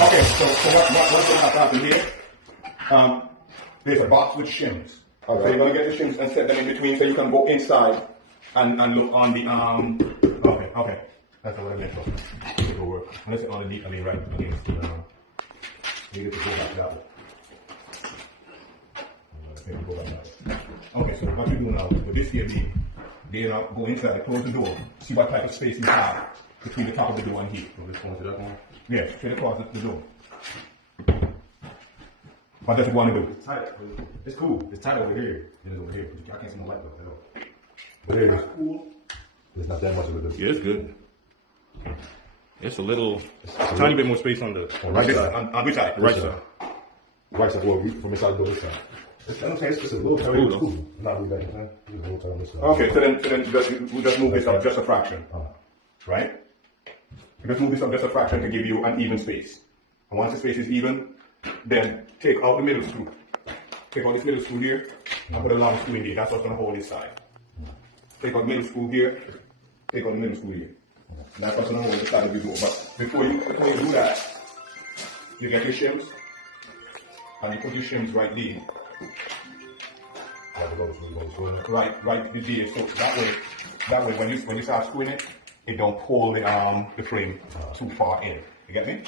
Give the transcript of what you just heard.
Okay, so what's going to happen here? There's a box with shims. So you're going to get the shims and set them in between so you can go inside and look on the okay. That's what I meant. It will work. Unless it's underneath, I mean right against the you get to go back to that one. Okay, so what you do now with this here being, they go inside, close the door, see what type of space you have between the top of the door and here. So this one to that one? Yes, straight across the door. What does it want to do? It's tight. It's cool. It's tight over here. It is over here. I can't see no light though. But here it is. Cool. It's not that much of a difference. Yeah, it's good. It's a tiny bit more space on the right side. On which side? Right side. Right side. Well, from inside the door this side. It's a little tight. It's cool. Not really bad. It's a little tight on this side. Okay, so then we'll just move this up just a fraction. Right? Just move this up just a fraction to give you an even space. And once the space is even, then take out the middle screw. Take out this middle screw here and put a long screw in here. That's what's going to hold this side. Take out the middle screw here. Take out the middle screw here. And that's what's going to hold the side of the door. But before you do that, you get your shims and you put your shims right there. Right there. So that way when you start screwing it, it don't pull the frame too far in. You get me?